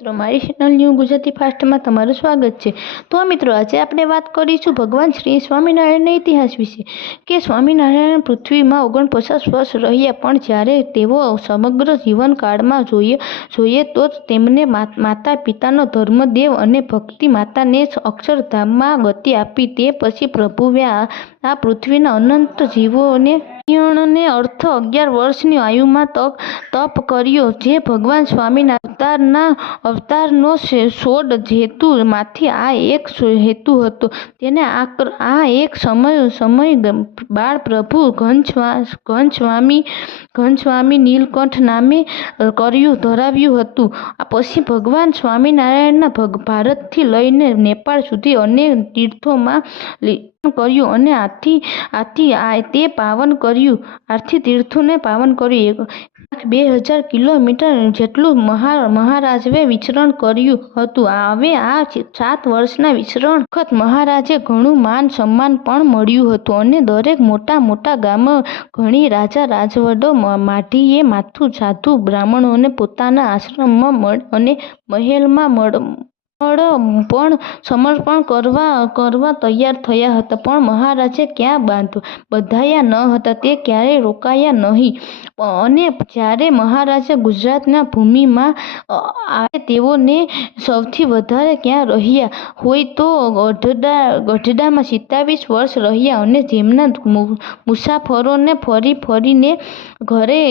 મિત્રો મારી channel new Gujarati ફાસ્ટમાં તમારું સ્વાગત છે। તો મિત્રો આજે આપણે વાત કરીશું ભગવાન શ્રી સ્વામિનારાયણના ઇતિહાસ વિશે કે સ્વામિનારાયણ પૃથ્વીમાં 49 વર્ષ રહ્યા, પણ જ્યારે તેઓ સમગ્ર જીવનકાળમાં જોઈએ તો તેમને માતા પિતાનો ધર્મદેવ અને ભક્તિ માતાને અક્ષરધામમાં ગતિ આપી। તે પછી પ્રભુએ આ પૃથ્વીના અનંત જીવોને અર્થ 11 વર્ષની આયુમાં તપ કર્યો, જે ભગવાન સ્વામિનારાયણ અવતારનો 16 હેતુ માંથી આ એક હેતુ હતો। તેને આ એક સમય બાળ પ્રભુ ઘનસ્વામી નીલકંઠ નામે ધરાવ્યું હતું। પછી ભગવાન સ્વામિનારાયણ ભારતથી લઈને નેપાળ સુધી અનેક તીર્થોમાં કર્યું અને આથી તે પાવન કર્યું। 1,02,000 કિલોમીટર જેટલું મહારાજે વિચરણ કર્યું હતું। હવે આ 7 વર્ષના વિચરણ વખત મહારાજે ઘણું માન સન્માન પણ મળ્યું હતું અને દરેક મોટા ગામો ઘણી રાજા રાજવડો માઢીએ માથું સાધુ બ્રાહ્મણોને પોતાના આશ્રમમાં અને મહેલમાં પણ સમર્પણ કરવા તૈયાર થયા હતા, પણ મહારાજે ક્યાં બંધાયા ન હતા, તે ક્યારેય રોકાયા નહીં। અને જ્યારે મહારાજે ગુજરાતના ભૂમિમાં આવે તેઓને સૌથી વધારે ક્યાં રહ્યા હોય તો ગઢડામાં 27 વર્ષ રહ્યા અને જેમના મુસાફરોને ફરીને ઘરે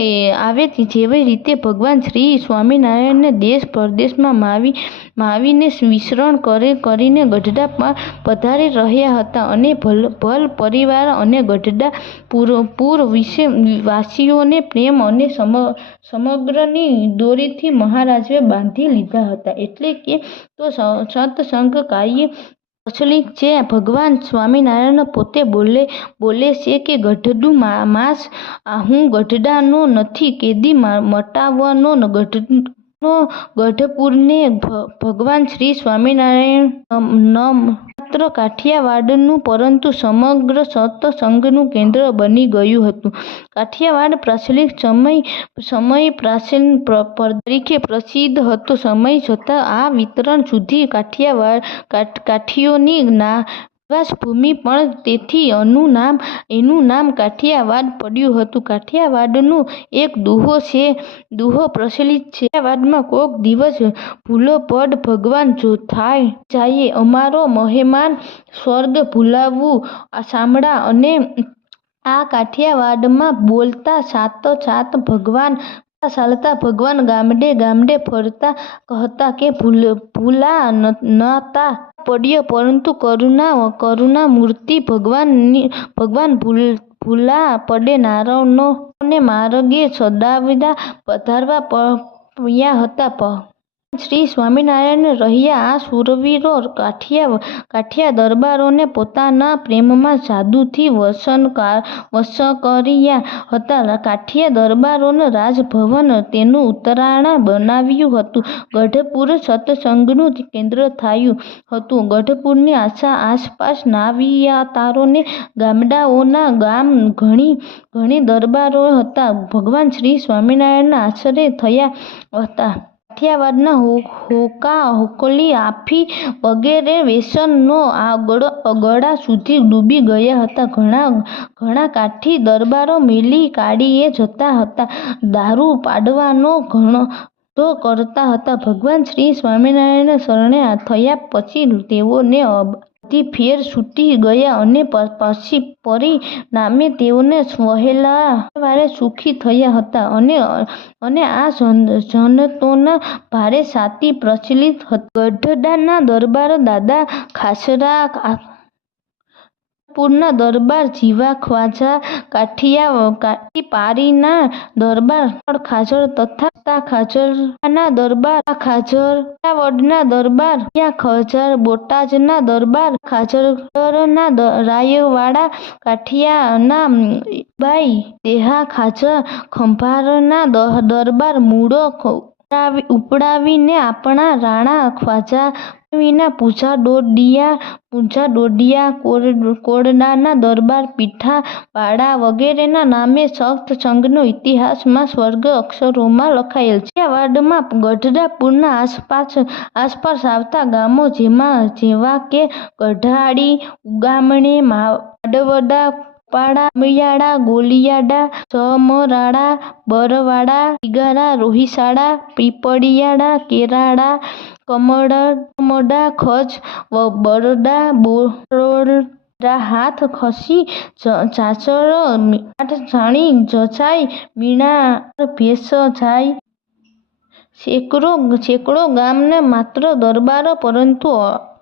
આવે જેવી રીતે ભગવાન શ્રી સ્વામિનારાયણને દેશ પરદેશમાં માવીને વિચરણ કરીને ગઢડા પધારી રહ્યા હતા અને ભલ પરિવાર અને ગઢડા પૂર વાસીઓને પ્રેમ અને સમગ્રની દોરીથી મહારાજે બાંધી લીધા હતા। એટલે કે તો સત્સંગ કાર્ય પ્રચલિત છે। ભગવાન સ્વામિનારાયણ પોતે બોલે છે કે ગઢડું માંસ હું ગઢડાનો નથી કેદી મટાવવાનો। ગઢપુરને ભગવાન શ્રી સ્વામિનારાયણ ન માત્ર કાઠિયાવાડનું પરંતુ સમગ્ર સત્સંગનું કેન્દ્ર બની ગયું હતું। કાઠિયાવાડ પ્રાચીન સમય તરીકે પ્રસિદ્ધ હતો। સમય જતાં આ વિતરણ સુધી કાઠીઓની નિવાસ ભૂમિ પણ તેથી એનું નામ કાઠિયાવાડ પડ્યું હતું। કાઠિયાવાડનો એક દુહો પ્રચલિત છે, કાઠિયાવાડમાં કોક દિવસ ભૂલો પડ ભગવાન થાય જાય અમારો મહેમાન સ્વર્ગ ભૂલાવું સાંભળા। અને આ કાઠિયાવાડમાં બોલતા ચાલતા ભગવાન ગામડે ફરતા હતા કે ભૂલા નતા પડ્યા, પરંતુ કરુણા મૂર્તિ ભગવાન ભૂલા પડનારાઓને માર્ગે સદાવ્યા પધારવા પડ્યા હતા। ભગવાન શ્રી સ્વામિનારાયણ રહ્યા આ શૂરવીરો કાઠિયા દરબારોને પોતાના પ્રેમમાં જાદુથી વશ કર્યા હતા। કાઠિયા દરબારોએ રાજભવન તેનું ઉત્તરાયણ બનાવ્યું હતું। ગઢપુર સત્સંગનું કેન્દ્ર થયું હતું। ગઢપુરની આસપાસ નાવિયાતારોને ગામડાઓના ઘણી દરબારો હતા। ભગવાન શ્રી સ્વામિનારાયણ આશ્રય થયા હતા કાઠિયાવાડના હોકલી આફી વગેરે વ્યસનો ગળા સુધી ડૂબી ગયા હતા। ઘણા કાઠી દરબારો મેલી કાઢીએ જતા હતા, દારૂ પાડવાનો ધંધો કરતા હતા। ભગવાન શ્રી સ્વામિનારાયણ શરણે થયા પછી તેઓને બધી ફેર છૂટી ગયા અને પરિણામે તેઓ વહેલારે સુખી થયા હતા અને આ જનતોના ભારે સાથી પ્રચલિત હતી। ગઢડાના દરબાર દાદા ખાચર, પુરના દરબાર જીવા ખ્વાજા, કાઠીપારીના દરબાર ખાચર તથા ખાચરના દરબાર ખાચર, કાઠિયાવાડના દરબાર ખાચર, બોટાદના દરબાર ખાચરના રાયવાડા, કાઠિયાના બાઈ દેહા ખાચર, ખંભારના દરબાર મૂળો ઉપડાવીને આપણા રાણા ખ્વાજા વિના પૂંજા ડોડિયા કોરડાના દરબાર પીઠા વાડા વગેરેના નામે સત્સંગનો ઇતિહાસમાં સ્વર્ગ અક્ષરોમાં લખાયેલ છે. કાઠિયાવાડમાં ગઢડાપુરના આસપાસ આવતા ગામો જેવા કે ગઢાળી, ઉગામણે, માડવડા, કપાળા, અમિયાળા, ગોલિયાડા, સમરાળા, બરવાડા, ટીગારા, રોહિસાળા, પીપળિયાળા, કેરાળા, કમડા, ખચ, બરડા, બોરડા, હાથ ખસી, ચાચર, આઠછાણી, જજાઈ, મીણા, ભેંસજાઈ, સેંકડો ગામને માત્ર દરબાર પરંતુ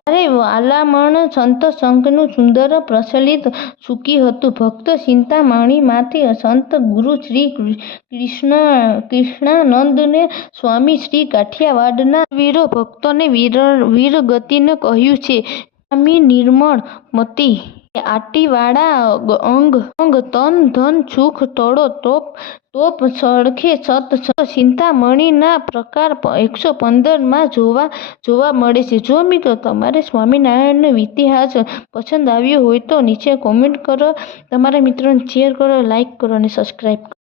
ભારે વાલામણ સત્સંગનું સુંદર પ્રચલિત સૂકી હતું. ભક્ત ચિંતામણીમાંથી સંત ગુરુ શ્રી કૃષ્ણાનંદ સ્વામી શ્રી કાઠિયાવાડના વીરો ભક્તોને વીરગતિને કહ્યું છે. સ્વામી નિર્મળ મતિ આટીવાળા અંગ તન ધન સુખ ટળો તોપ સળખે સત ચિંતામણીના પ્રકાર 115 માં જોવા મળે છે. જો મિત્રો તમારે સ્વામિનારાયણનો ઇતિહાસ પસંદ આવ્યો હોય તો નીચે કોમેન્ટ કરો, તમારા મિત્રોને શેર કરો, લાઈક કરો અને સબસ્ક્રાઈબ કરો.